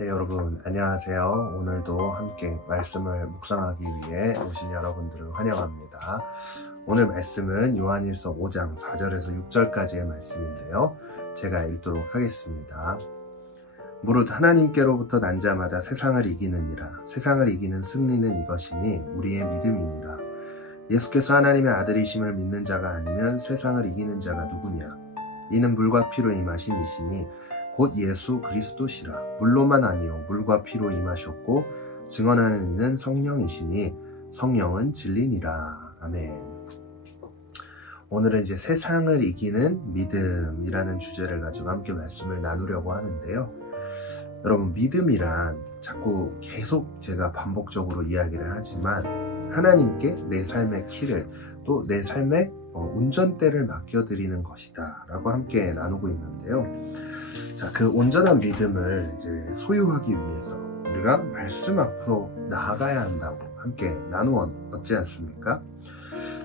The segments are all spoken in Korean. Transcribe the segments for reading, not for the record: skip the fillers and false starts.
네, 여러분 안녕하세요. 오늘도 함께 말씀을 묵상하기 위해 오신 여러분들을 환영합니다. 오늘 말씀은 요한일서 5장 4절에서 6절까지의 말씀인데요. 제가 읽도록 하겠습니다. 무릇 하나님께로부터 난 자마다 세상을 이기느니라. 세상을 이기는 승리는 이것이니 우리의 믿음이니라. 예수께서 하나님의 아들이심을 믿는 자가 아니면 세상을 이기는 자가 누구냐? 이는 물과 피로 임하신 이시니 곧 예수 그리스도시라. 물로만 아니요 물과 피로 임하셨고 증언하는 이는 성령이시니 성령은 진리니라. 아멘. 오늘은 이제 세상을 이기는 믿음이라는 주제를 가지고 함께 말씀을 나누려고 하는데요. 여러분, 믿음이란 자꾸 계속 제가 반복적으로 이야기를 하지만 하나님께 내 삶의 키를 또 내 삶의 운전대를 맡겨드리는 것이다 라고 함께 나누고 있는데요. 자, 그 온전한 믿음을 이제 소유하기 위해서 우리가 말씀 앞으로 나아가야 한다고 함께 나누었지 않습니까?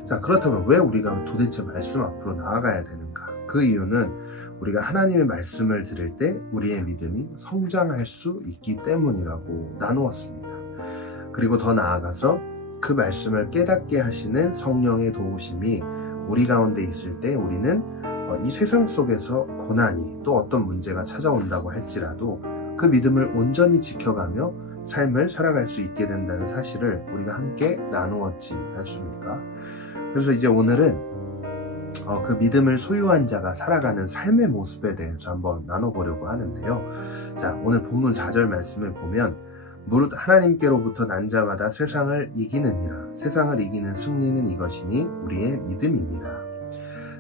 자, 그렇다면 왜 우리가 도대체 말씀 앞으로 나아가야 되는가? 그 이유는 우리가 하나님의 말씀을 들을 때 우리의 믿음이 성장할 수 있기 때문이라고 나누었습니다. 그리고 더 나아가서 그 말씀을 깨닫게 하시는 성령의 도우심이 우리 가운데 있을 때 우리는 이 세상 속에서 고난이 또 어떤 문제가 찾아온다고 할지라도 그 믿음을 온전히 지켜가며 삶을 살아갈 수 있게 된다는 사실을 우리가 함께 나누었지 않습니까? 그래서 이제 오늘은 그 믿음을 소유한 자가 살아가는 삶의 모습에 대해서 한번 나눠보려고 하는데요. 자, 오늘 본문 4절 말씀에 보면 무릇 하나님께로부터 난 자마다 세상을 이기느니라. 세상을 이기는 승리는 이것이니 우리의 믿음이니라.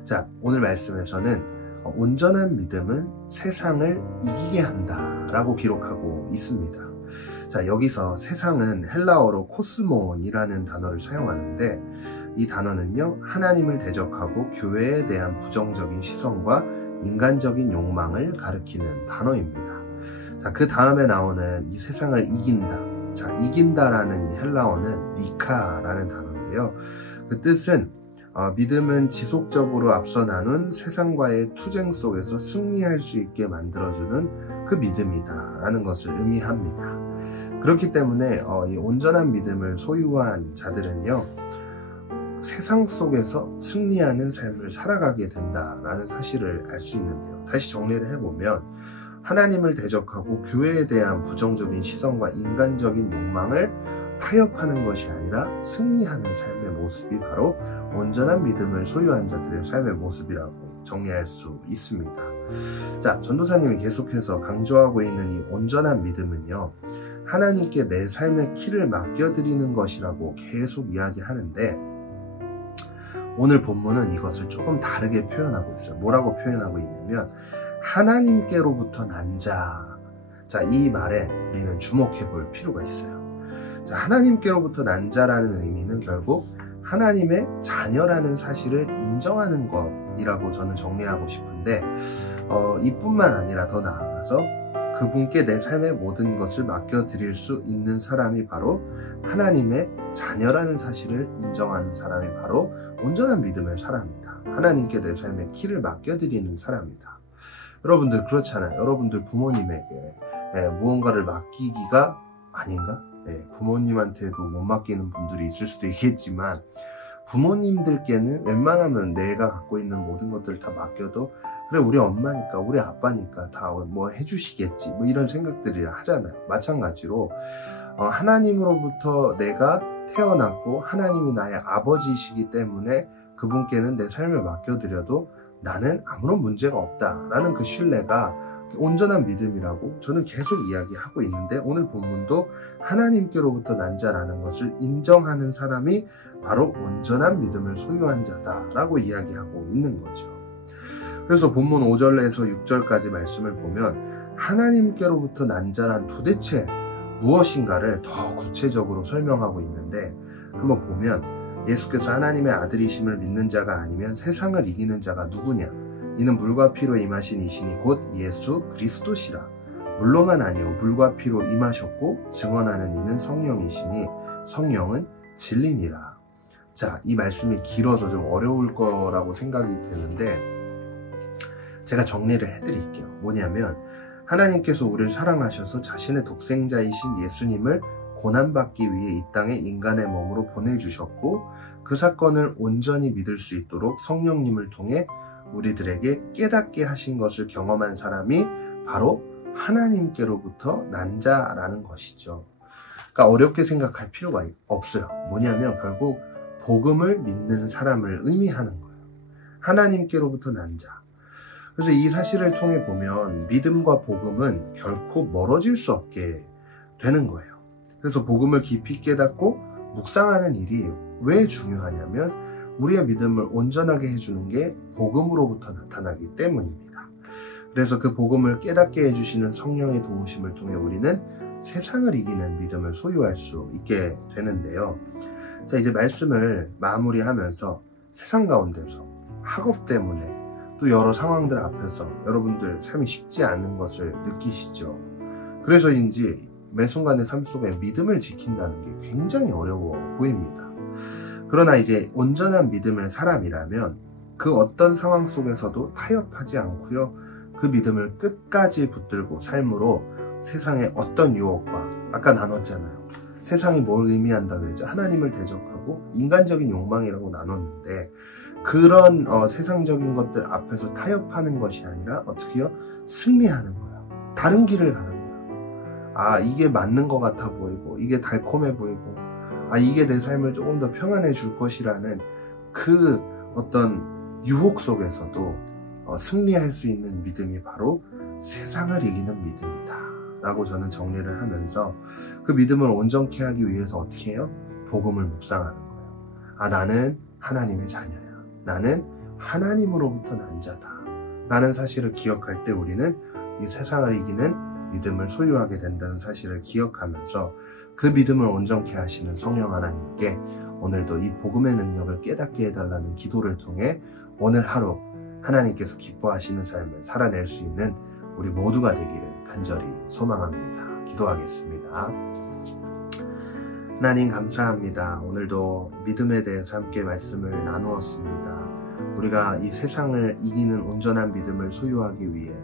자, 오늘 말씀에서는 온전한 믿음은 세상을 이기게 한다 라고 기록하고 있습니다. 자, 여기서 세상은 헬라어로 코스몬이라는 단어를 사용하는데 이 단어는요, 하나님을 대적하고 교회에 대한 부정적인 시선과 인간적인 욕망을 가리키는 단어입니다. 자, 그 다음에 나오는 이 세상을 이긴다. 자, 이긴다라는 이 헬라어는 니카라는 단어인데요. 그 뜻은 믿음은 지속적으로 앞서 나눈 세상과의 투쟁 속에서 승리할 수 있게 만들어주는 그 믿음이다 라는 것을 의미합니다. 그렇기 때문에 이 온전한 믿음을 소유한 자들은요, 세상 속에서 승리하는 삶을 살아가게 된다라는 사실을 알 수 있는데요. 다시 정리를 해보면 하나님을 대적하고 교회에 대한 부정적인 시선과 인간적인 욕망을 타협하는 것이 아니라 승리하는 삶의 모습이 바로 온전한 믿음을 소유한 자들의 삶의 모습이라고 정리할 수 있습니다. 자, 전도사님이 계속해서 강조하고 있는 이 온전한 믿음은요, 하나님께 내 삶의 키를 맡겨드리는 것이라고 계속 이야기하는데 오늘 본문은 이것을 조금 다르게 표현하고 있어요. 뭐라고 표현하고 있냐면 하나님께로부터 난 자. 자, 이 말에 우리는 주목해 볼 필요가 있어요. 자, 하나님께로부터 난 자라는 의미는 결국 하나님의 자녀라는 사실을 인정하는 것이라고 저는 정리하고 싶은데 이뿐만 아니라 더 나아가서 그분께 내 삶의 모든 것을 맡겨드릴 수 있는 사람이 바로 하나님의 자녀라는 사실을 인정하는 사람이 바로 온전한 믿음의 사람이다. 하나님께 내 삶의 키를 맡겨드리는 사람이다. 여러분들 그렇잖아요. 여러분들 부모님에게 무언가를 맡기기가 아닌가? 부모님한테도 못 맡기는 분들이 있을 수도 있겠지만 부모님들께는 웬만하면 내가 갖고 있는 모든 것들을 다 맡겨도 그래, 우리 엄마니까 우리 아빠니까 다 뭐 해주시겠지 뭐 이런 생각들을 하잖아요. 마찬가지로 하나님으로부터 내가 태어났고 하나님이 나의 아버지이시기 때문에 그분께는 내 삶을 맡겨드려도 나는 아무런 문제가 없다라는 그 신뢰가 온전한 믿음이라고 저는 계속 이야기하고 있는데 오늘 본문도 하나님께로부터 난 자라는 것을 인정하는 사람이 바로 온전한 믿음을 소유한 자다라고 이야기하고 있는 거죠. 그래서 본문 5절에서 6절까지 말씀을 보면 하나님께로부터 난 자란 도대체 무엇인가를 더 구체적으로 설명하고 있는데 한번 보면 예수께서 하나님의 아들이심을 믿는 자가 아니면 세상을 이기는 자가 누구냐? 이는 물과 피로 임하신 이시니 곧 예수 그리스도시라. 물로만 아니요 물과 피로 임하셨고 증언하는 이는 성령이시니 성령은 진리니라. 자, 이 말씀이 길어서 좀 어려울 거라고 생각이 되는데 제가 정리를 해드릴게요. 뭐냐면 하나님께서 우리를 사랑하셔서 자신의 독생자이신 예수님을 고난받기 위해 이 땅에 인간의 몸으로 보내주셨고, 그 사건을 온전히 믿을 수 있도록 성령님을 통해 우리들에게 깨닫게 하신 것을 경험한 사람이 바로 하나님께로부터 난 자라는 것이죠. 그러니까 어렵게 생각할 필요가 없어요. 뭐냐면 결국 복음을 믿는 사람을 의미하는 거예요. 하나님께로부터 난 자. 그래서 이 사실을 통해 보면 믿음과 복음은 결코 멀어질 수 없게 되는 거예요. 그래서 복음을 깊이 깨닫고 묵상하는 일이 왜 중요하냐면 우리의 믿음을 온전하게 해주는 게 복음으로부터 나타나기 때문입니다. 그래서 그 복음을 깨닫게 해주시는 성령의 도우심을 통해 우리는 세상을 이기는 믿음을 소유할 수 있게 되는데요. 자, 이제 말씀을 마무리하면서 세상 가운데서 학업 때문에 또 여러 상황들 앞에서 여러분들 삶이 쉽지 않은 것을 느끼시죠. 그래서인지 매 순간의 삶 속에 믿음을 지킨다는 게 굉장히 어려워 보입니다. 그러나 이제 온전한 믿음의 사람이라면 그 어떤 상황 속에서도 타협하지 않고요. 그 믿음을 끝까지 붙들고 삶으로 세상의 어떤 유혹과, 아까 나눴잖아요. 세상이 뭘 의미한다 그랬죠. 하나님을 대적하고 인간적인 욕망이라고 나눴는데, 그런 세상적인 것들 앞에서 타협하는 것이 아니라 어떻게요? 승리하는 거예요. 다른 길을 가는 거예요. 아, 이게 맞는 것 같아 보이고, 이게 달콤해 보이고, 아, 이게 내 삶을 조금 더 평안해 줄 것이라는 그 어떤 유혹 속에서도 승리할 수 있는 믿음이 바로 세상을 이기는 믿음이다 라고 저는 정리를 하면서, 그 믿음을 온전케 하기 위해서 어떻게 해요? 복음을 묵상하는 거예요. 아, 나는 하나님의 자녀야. 나는 하나님으로부터 난 자다 라는 사실을 기억할 때 우리는 이 세상을 이기는 믿음을 소유하게 된다는 사실을 기억하면서, 그 믿음을 온전케 하시는 성령 하나님께 오늘도 이 복음의 능력을 깨닫게 해달라는 기도를 통해 오늘 하루 하나님께서 기뻐하시는 삶을 살아낼 수 있는 우리 모두가 되기를 간절히 소망합니다. 기도하겠습니다. 하나님 감사합니다. 오늘도 믿음에 대해서 함께 말씀을 나누었습니다. 우리가 이 세상을 이기는 온전한 믿음을 소유하기 위해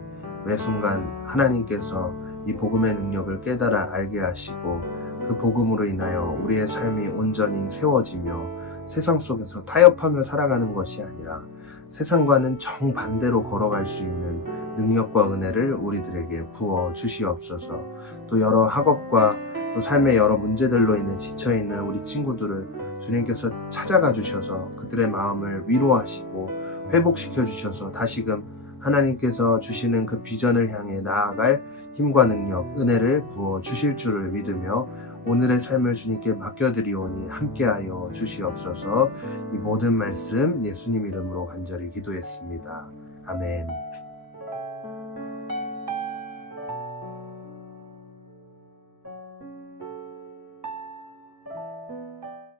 매 순간 하나님께서 이 복음의 능력을 깨달아 알게 하시고, 그 복음으로 인하여 우리의 삶이 온전히 세워지며 세상 속에서 타협하며 살아가는 것이 아니라 세상과는 정반대로 걸어갈 수 있는 능력과 은혜를 우리들에게 부어 주시옵소서. 또 여러 학업과 또 삶의 여러 문제들로 인해 지쳐있는 우리 친구들을 주님께서 찾아가 주셔서 그들의 마음을 위로하시고 회복시켜 주셔서 다시금 하나님께서 주시는 그 비전을 향해 나아갈 힘과 능력, 은혜를 부어 주실 줄을 믿으며 오늘의 삶을 주님께 맡겨드리오니 함께하여 주시옵소서. 이 모든 말씀 예수님 이름으로 간절히 기도했습니다. 아멘.